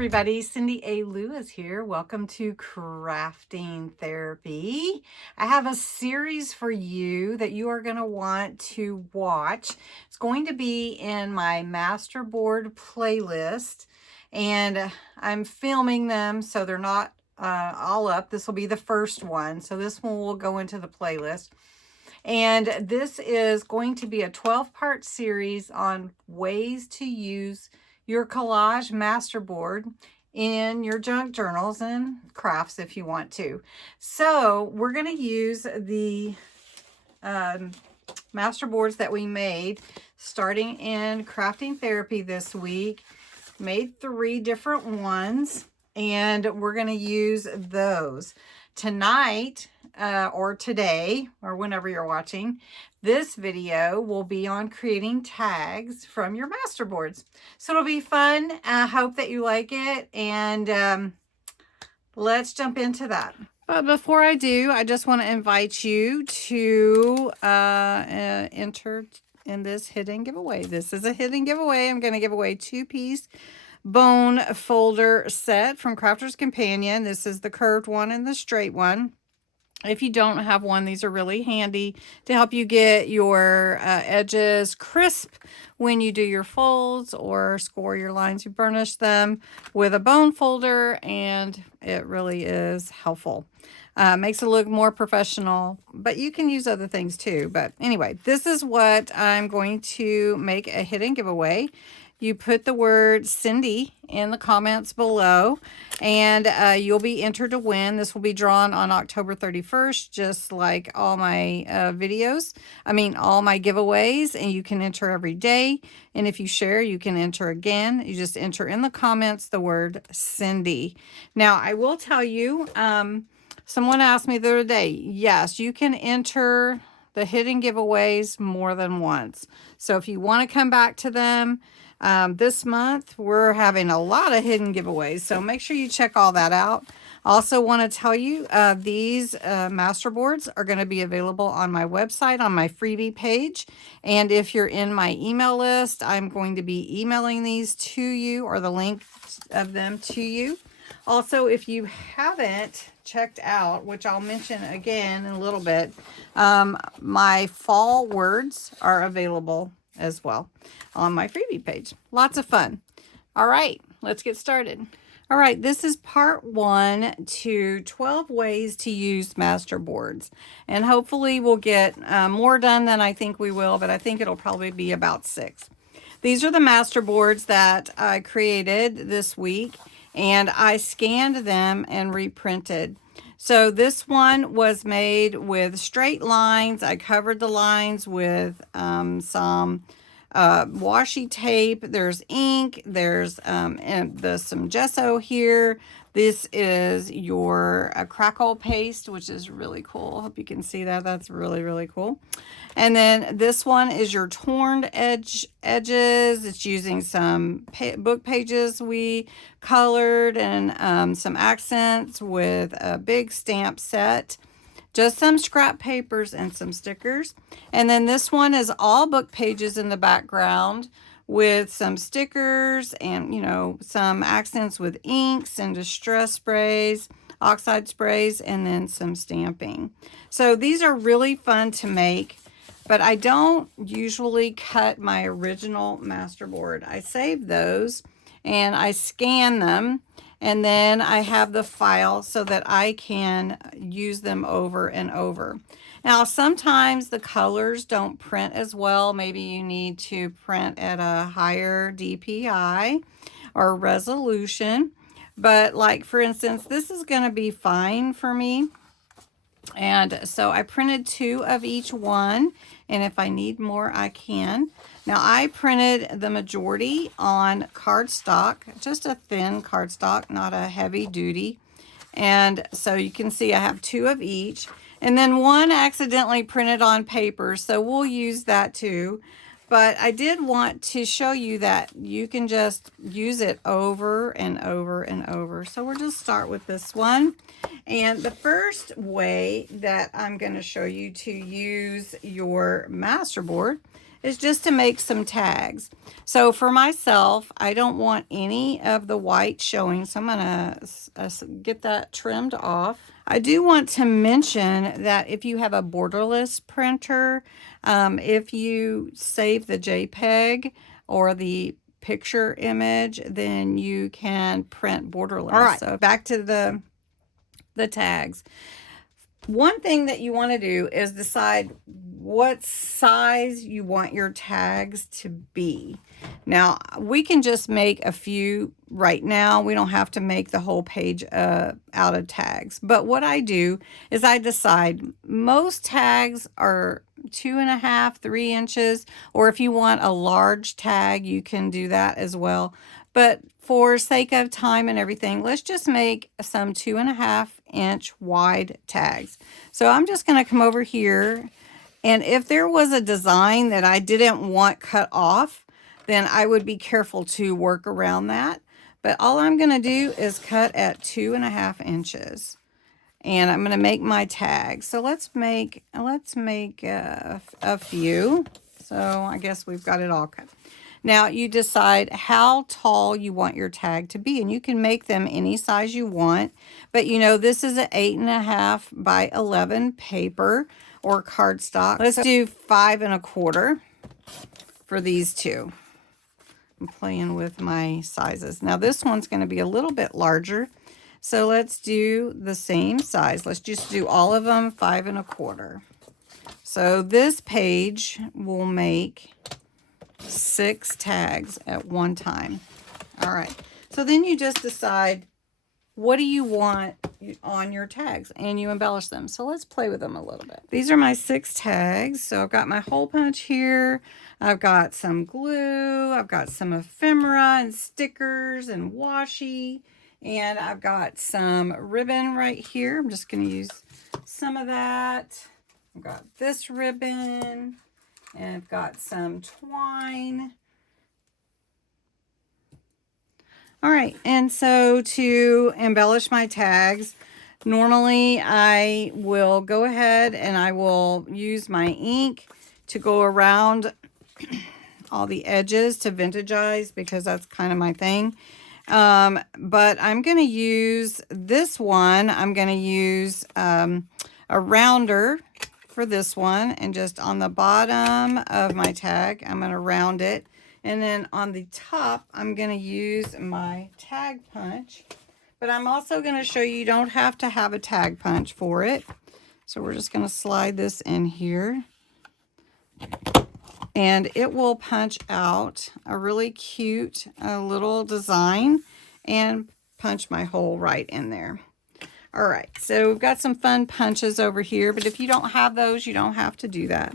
everybody, Cindy A. Lewis here. Welcome to Crafting Therapy. I have a series for you that you are going to want to watch. It's going to be in my MasterBoard playlist, and I'm filming them so they're not all up. This will be the first one, so this one will go into the playlist. And this is going to be a 12-part series on ways to use your Collage MasterBoard in your junk journals and crafts if you want to. So we're going to use the MasterBoards that we made starting in Crafting Therapy this week. Made 3 different ones, and we're going to use those. Tonight, or today, or whenever you're watching, this video will be on creating tags from your MasterBoards. So it'll be fun. I hope that you like it, and let's jump into that. But before I do, I just want to invite you to enter in this hidden giveaway. This is a hidden giveaway. I'm going to give away 2-piece bone folder set from Crafter's Companion. This is the curved one and the straight one. If you don't have one, these are really handy to help you get your edges crisp when you do your folds or score your lines. You burnish them with a bone folder, and it really is helpful. Makes it look more professional, but you can use other things too. But anyway, this is what I'm going to make a hidden giveaway. You put the word Cindy in the comments below, and you'll be entered to win. This will be drawn on October 31st, just like all my videos. All my giveaways, and you can enter every day. And if you share, you can enter again. You just enter in the comments the word Cindy. Now, I will tell you, someone asked me the other day, yes, you can enter the hidden giveaways more than once. So if you want to come back to them, this month we're having a lot of hidden giveaways, so make sure you check all that out. Also want to tell you these MasterBoards are going to be available on my website on my freebie page, and if you're in my email list, I'm going to be emailing these to you, or the link of them to you. Also, if you haven't checked out, which I'll mention again in a little bit, my fall words are available as well on my freebie page. Lots of fun. All right, let's get started. All right, this is part 1 to 12 ways to use MasterBoards. And hopefully we'll get more done than I think we will, but I think it'll probably be about 6. These are the MasterBoards that I created this week, and I scanned them and reprinted. So this one was made with straight lines. I covered the lines with some washi tape. There's ink. There's some gesso here. This is your crackle paste, which is really cool. Hope you can see that. That's really, really cool. And then this one is your torn edges. It's using some book pages we colored, and some accents with a big stamp set. Just some scrap papers and some stickers. And then this one is all book pages in the background with some stickers and, some accents with inks and distress sprays, oxide sprays, and then some stamping. So these are really fun to make, but I don't usually cut my original MasterBoard. I save those and I scan them, and then I have the file so that I can use them over and over. Now, sometimes the colors don't print as well. Maybe you need to print at a higher DPI or resolution. But like, for instance, this is going to be fine for me. And so I printed 2 of each one. And if I need more, I can. Now, I printed the majority on cardstock, just a thin cardstock, not a heavy duty. And so you can see I have 2 of each. And then one accidentally printed on paper, so we'll use that too. But I did want to show you that you can just use it over and over and over. So we'll just start with this one. And the first way that I'm going to show you to use your MasterBoard is just to make some tags. So for myself, I don't want any of the white showing, so I'm gonna get that trimmed off. I do want to mention that if you have a borderless printer, if you save the JPEG or the picture image, then you can print borderless. All right, so back to the tags. One thing that you want to do is decide what size you want your tags to be. Now, we can just make a few right now. We don't have to make the whole page out of tags. But what I do is I decide most tags are 2.5, 3 inches, or if you want a large tag, you can do that as well. But for sake of time and everything, let's just make some 2.5-inch wide tags. So I'm just going to come over here, and if there was a design that I didn't want cut off, then I would be careful to work around that. But all I'm going to do is cut at 2.5 inches. And I'm going to make my tag. So let's make a few. So I guess we've got it all cut. Now you decide how tall you want your tag to be, and you can make them any size you want. But you know, this is an 8.5 by 11 paper or cardstock. Let's do 5 1/4 for these two. I'm playing with my sizes. Now this one's going to be a little bit larger. So let's do the same size. Let's just do all of them 5 1/4. So this page will make 6 tags at one time. All right. So then you just decide what do you want on your tags and you embellish them. So let's play with them a little bit. These are my 6 tags. So I've got my hole punch here. I've got some glue. I've got some ephemera and stickers and washi. And I've got some ribbon right here. I'm just going to use some of that. I've got this ribbon. And I've got some twine. All right, and so to embellish my tags, normally I will go ahead and I will use my ink to go around all the edges to vintagize because that's kind of my thing. But I'm going to use this one. I'm going to use a rounder for this one, and just on the bottom of my tag, I'm going to round it. And then on the top, I'm going to use my tag punch. But I'm also going to show you don't have to have a tag punch for it. So we're just going to slide this in here. And it will punch out a really cute little design and punch my hole right in there. All right, so we've got some fun punches over here, but if you don't have those, you don't have to do that.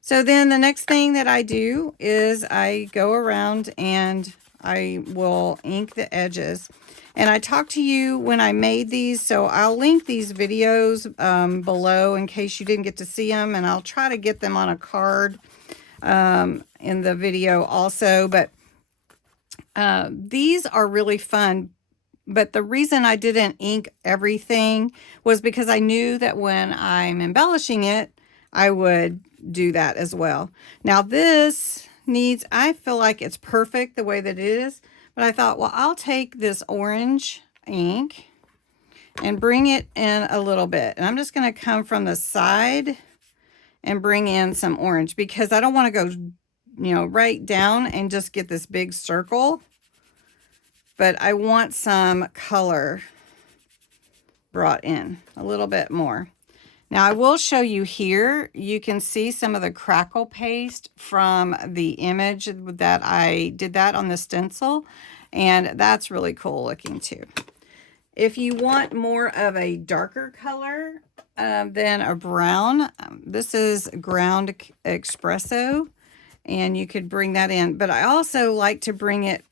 So then the next thing that I do is I go around and I will ink the edges. And I talked to you when I made these, so I'll link these videos below in case you didn't get to see them, and I'll try to get them on a card in the video also. But these are really fun. But the reason I didn't ink everything was because I knew that when I'm embellishing it, I would do that as well. Now this needs, I feel like it's perfect the way that it is, but I thought, well, I'll take this orange ink and bring it in a little bit. And I'm just going to come from the side and bring in some orange because I don't want to go, you know, right down and just get this big circle. But I want some color brought in a little bit more. Now I will show you here, you can see some of the crackle paste from the image that I did that on the stencil. And that's really cool looking too. If you want more of a darker color than a brown, this is ground espresso. And you could bring that in. But I also like to bring it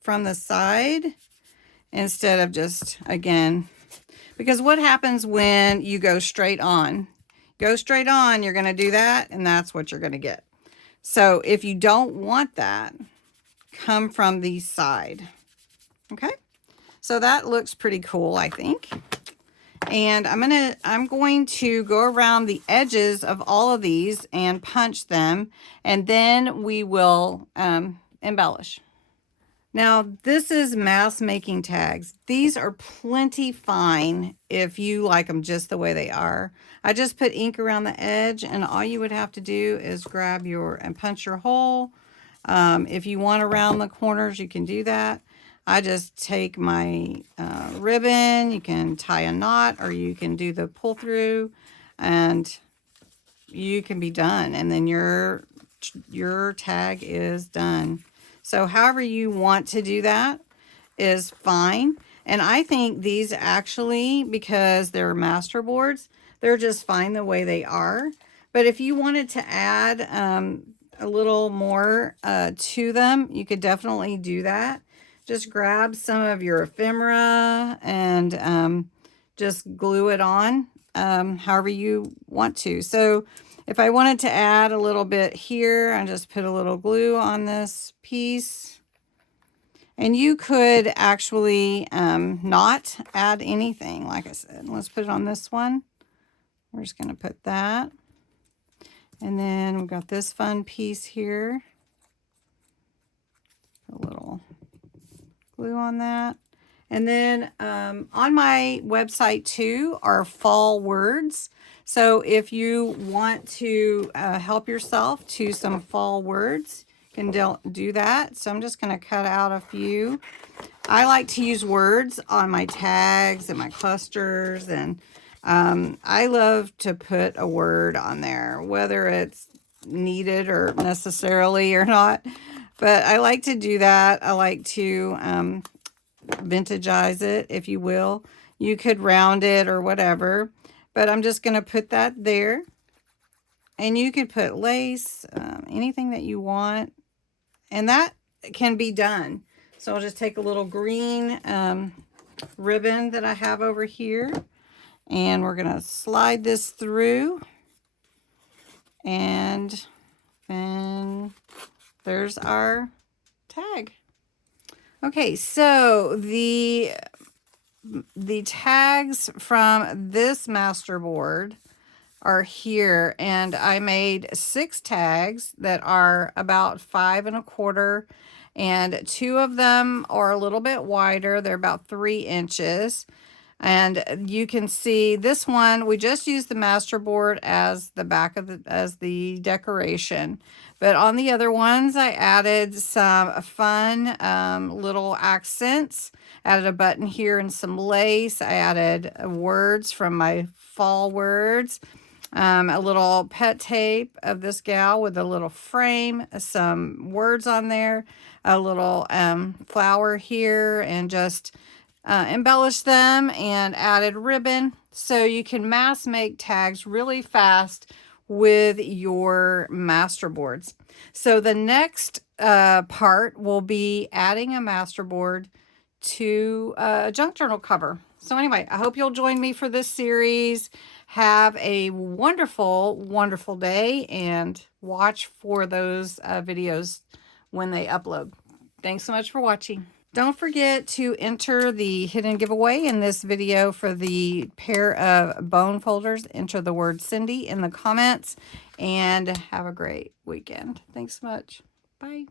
from the side instead of just, again, because what happens when you go straight on? Go straight on, you're going to do that, and that's what you're going to get. So if you don't want that, come from the side. Okay? So that looks pretty cool, I think. And I'm going to go around the edges of all of these and punch them, and then we will embellish. Now, this is mass making tags. These are plenty fine if you like them just the way they are. I just put ink around the edge, and all you would have to do is grab and punch your hole. If you want around the corners, you can do that. I just take my ribbon. You can tie a knot, or you can do the pull through, and you can be done. And then your tag is done. So however you want to do that is fine. And I think these actually, because they're MasterBoards, they're just fine the way they are. But if you wanted to add a little more to them, you could definitely do that. Just grab some of your ephemera and just glue it on however you want to. So if I wanted to add a little bit here, I just put a little glue on this piece. And you could actually not add anything, like I said. Let's put it on this one. We're just going to put that. And then we've got this fun piece here. A little glue on that. And then on my website too are fall words. So if you want to help yourself to some fall words, you can do that. So I'm just going to cut out a few. I like to use words on my tags and my clusters, and I love to put a word on there, whether it's needed or necessarily or not. But I like to do that. I like to vintagize it, if you will. You could round it or whatever, but I'm just going to put that there. And you could put lace, anything that you want, and that can be done. So I'll just take a little green ribbon that I have over here, and we're going to slide this through, and then there's our tag. Okay, so the tags from this MasterBoard are here, and I made 6 tags that are about 5 1/4, and 2 of them are a little bit wider. They're about 3 inches. And you can see this one, we just used the MasterBoard as the back of the decoration. But on the other ones, I added some fun little accents. Added a button here and some lace. I added words from my fall words. A little pet tape of this gal with a little frame, some words on there, a little flower here, and just embellished them and added ribbon. So you can mass make tags really fast with your MasterBoards. So the next part will be adding a MasterBoard to a junk journal cover. So anyway, I hope you'll join me for this series. Have a wonderful, wonderful day, and watch for those videos when they upload. Thanks so much for watching. Don't forget to enter the hidden giveaway in this video for the pair of bone folders. Enter the word Cindy in the comments, and have a great weekend. Thanks so much. Bye.